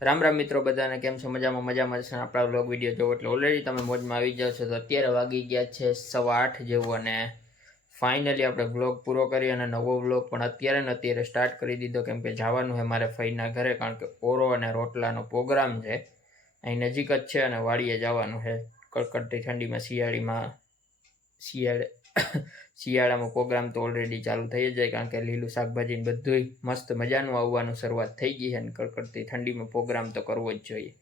રામ રામ મિત્રો, બધાને કેમ છો? મજામાં મજામાં છે આપણા વ્લોગ વીડિયો જોવો એટલે ઓલરેડી તમે મોજમાં આવી જાઓ છો. તો અત્યારે વાગી ગયા છે સવા આઠ જેવું અને ફાઇનલી આપણે વ્લોગ પૂરો કરી અને નવો વ્લોગ પણ અત્યારે ને અત્યારે સ્ટાર્ટ કરી દીધો. કેમ કે જવાનું છે મારે ફઈના ઘરે, કારણ કે ઓરો અને રોટલાનો પ્રોગ્રામ છે. અહીં નજીક જ છે અને વાડીએ જવાનું છે. કડકડતી ઠંડીમાં શિયાળીમાં, શિયાળે શિયાળામાં પ્રોગ્રામ તો ઓલરેડી ચાલુ થઈ જાય કારણ કે લીલું શાકભાજી બધુંય મસ્ત મજાનું આવવાનું શરૂઆત થઈ ગઈ છે અને કડકડતી ઠંડીમાં પ્રોગ્રામ તો કરવો જ જોઈએ.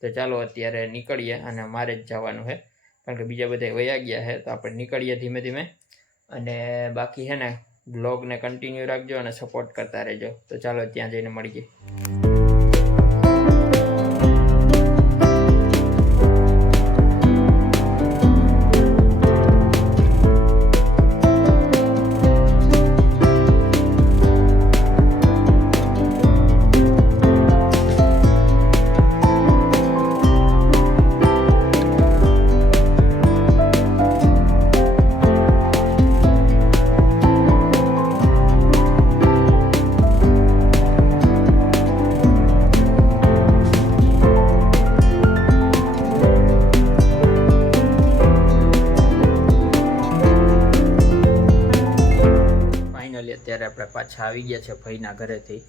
તો ચાલો અત્યારે નીકળીએ અને મારે જ જવાનું છે. કારણ કે બીજા બધા વયા ગયા છે તો આપણે નીકળીએ ધીમે ધીમે. અને બાકી છે ને બ્લોગને કન્ટિન્યુ રાખજો અને સપોર્ટ કરતા રહેજો. તો ચાલો ત્યાં જઈને મળીએ. અત્યારે આપણે પાછા આવી ગયા છે ભાઈના ઘરેથી.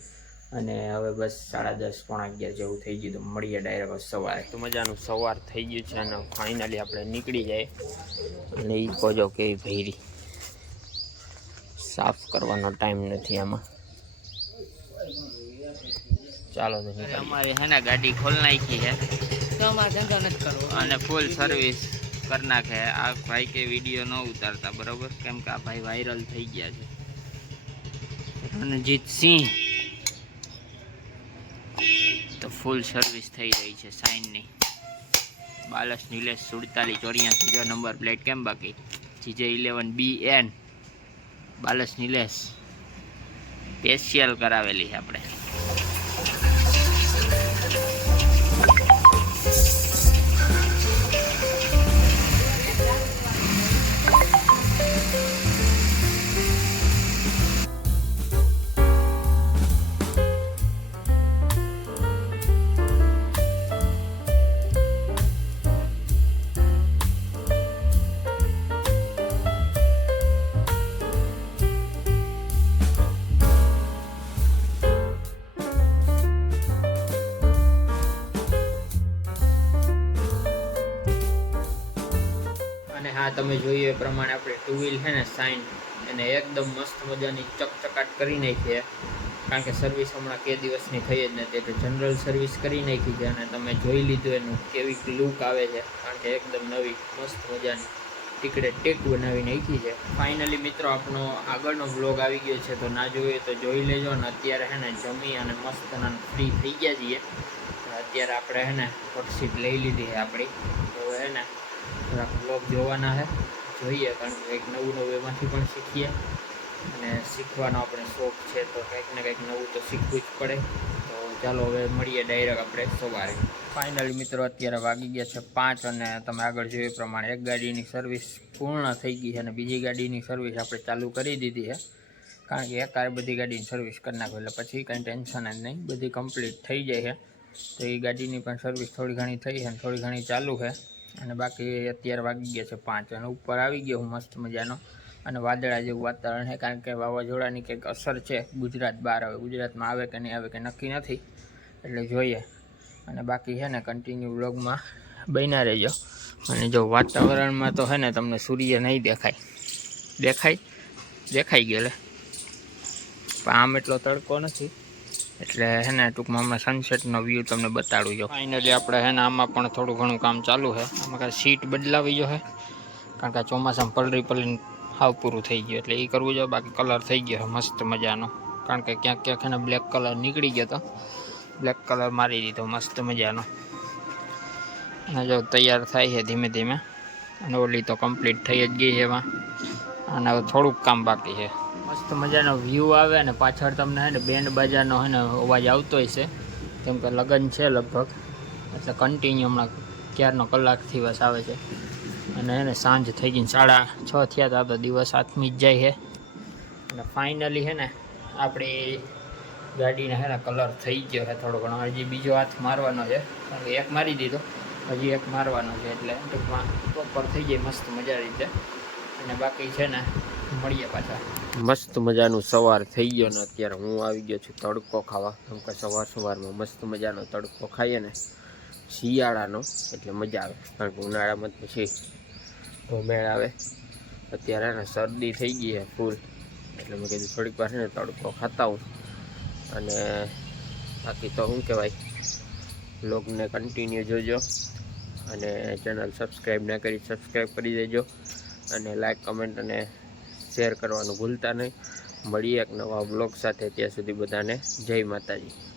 અને હવે બસ સાડા દસ પોણા અગિયાર જેવું થઈ ગયું તો મળીએ ડાયરેક્ટ સવારે. તો મજાનું સવાર થઈ ગયું છે અને ફાઇનલી આપણે નીકળી જાય. અને એ કહો કેવી ભૈરી. સાફ કરવાનો ટાઈમ નથી આમાં. ચાલો તો અમારી હે ને ગાડી ખોલ નાખી છે તો અમારે ધંધો નથી કરવો. અને ફૂલ સર્વિસ કરી નાખે. આ ભાઈ કે વીડિયો ન ઉતારતા બરોબર? કેમ કે આ ભાઈ વાયરલ થઈ ગયા છે. રણજીત સિંહ. તો ફૂલ સર્વિસ થઈ રહી છે સાઇનની બાલસ નિલેશ સુડતાલીસ ચોર્યાસી જો નંબર પ્લેટ કેમ બાકી? જીજે ઇલેવન બી એન બાલસ નિલેશ. સ્પેશિયલ કરાવેલી છે આપણે. તમે જોયું એ પ્રમાણે આપણે ટુ વ્હીલ છે ને સાઇન એને એકદમ મસ્ત મજાની ચકચકાટ કરી નાખી છે. કારણ કે સર્વિસ હમણાં કે દિવસની થઈ જ નથી, એટલે જનરલ સર્વિસ કરી નાખી છે અને તમે જોઈ લીધું એનું કેવી લુક આવે છે. કારણ કે એકદમ નવી, મસ્ત મજાની ટીકડે ટેક બનાવી નાખી છે. ફાઇનલી મિત્રો આપણો આગળનો વ્લોગ આવી ગયો છે, તો ના જોઈએ તો જોઈ લેજો. અને અત્યારે હે ને જમી અને મસ્ત ફ્રી થઈ ગયા છીએ. અત્યારે આપણે હે ને હોટસીટ લઈ લીધી છે આપણી. તો છે ને થોડાક બ્લોગ જોવાના છે. જોઈએ, કારણ કે કંઈક નવું નવું એમાંથી પણ શીખીએ. અને શીખવાનો આપણે શોખ છે, તો કંઈક ને કંઈક નવું તો શીખવું જ પડે. તો ચાલો હવે મળીએ ડાયરેક્ટ આપણે સવારે. ફાઇનલી મિત્રો, અત્યારે વાગી ગયા છે પાંચ અને તમે આગળ જોયું પ્રમાણે એક ગાડીની સર્વિસ પૂર્ણ થઈ ગઈ છે અને બીજી ગાડીની સર્વિસ આપણે ચાલુ કરી દીધી છે. કારણ કે એક બધી ગાડીની સર્વિસ કરી નાખો એટલે પછી કંઈ ટેન્શન જ નહીં. બધી કમ્પ્લીટ થઈ જાય છે. તો એ ગાડીની પણ સર્વિસ થોડી ઘણી થઈ છે અને થોડી ઘણી ચાલુ છે. અને બાકી અત્યારે વાગી ગયા છે પાંચ અને ઉપર આવી ગયો હું મસ્ત મજાનો. અને વાદળા જેવું વાતાવરણ છે, કારણ કે વાવાઝોડાની કંઈક અસર છે ગુજરાત બહાર આવે. ગુજરાતમાં આવે કે નહીં આવે કે નક્કી નથી. એટલે જોઈએ. અને બાકી છે ને કન્ટિન્યુ વ્લોગમાં બન્યા રહેજો. અને જો વાતાવરણમાં તો છે ને તમને સૂર્ય નહીં દેખાય. દેખાય? દેખાઈ ગયો એટલે આમ એટલો તડકો નથી. એટલે હે ને ટૂંકમાં હમણાં સનસેટનો વ્યૂ તમને બતાડું જો ફાઇનલી આપણે હે ને આમાં પણ થોડું ઘણું કામ ચાલુ છે. આમાં કાંઈ સીટ બદલાવી જો હે કારણ કે ચોમાસામાં પલરી પલરીને હાવ પૂરું થઈ ગયું. એટલે એ કરવું જોઈએ, બાકી કલર થઈ ગયો મસ્ત મજાનો. કારણ કે ક્યાંક ક્યાંક એને બ્લેક કલર નીકળી ગયો તો બ્લેક કલર મારી દીધો, મસ્ત મજાનો. અને જો તૈયાર થાય છે ધીમે ધીમે. અને ઓલી તો કમ્પ્લીટ થઈ જ ગઈ છે એમાં. અને હવે થોડુંક કામ બાકી છે. મસ્ત મજાનો વ્યૂ આવે અને પાછળ તમને હે ને બેન્ડ બાજાનો હે ને અવાજ આવતો હશે કેમ કે લગ્ન છે લગભગ. એટલે કન્ટિન્યુ હમણાં ક્યારનો કલાકથી બસ આવે છે. અને એને સાંજ થઈ ગઈ સાડા છ થયા હતા તો દિવસ આથમી જ જાય છે અને ફાઇનલી છે ને આપણી ગાડીને હે ને કલર થઈ ગયો છે થોડો ઘણો. હજી બીજો હાથ મારવાનો છે. કારણ કે એક મારી દીધો. હજી એક મારવાનો છે એટલે ટૂંકમાં પ્રોપર થઈ જાય મસ્ત મજા રીતે. અને બાકી છે ને મળીએ પાછા. મસ્ત મજાનું સવાર થઈ ગયો ને અત્યારે હું આવી ગયો છું તડકો ખાવા. કેમ કે સવાર સવારમાં મસ્ત મજાનો તડકો ખાઈએ ને. શિયાળાનો, એટલે મજા આવે. કારણ કે ઉનાળામાં પછી મેળ આવે. અત્યારે ને શરદી થઈ ગઈ છે ફૂલ. એટલે મેં કીધું થોડીક વાર ને તડકો ખાતા હું અને બાકી તો શું કહેવાય? બ્લોગને કન્ટિન્યુ જોજો. અને ચેનલ સબસ્ક્રાઈબ ના કરી સબસ્ક્રાઈબ કરી દેજો. અને લાઈક કમેન્ટ અને શેર કરવાનું ભૂલતા નહીં. મળીએ એક નવા બ્લોગ સાથે. ત્યાં સુધી બધાને જય માતાજી.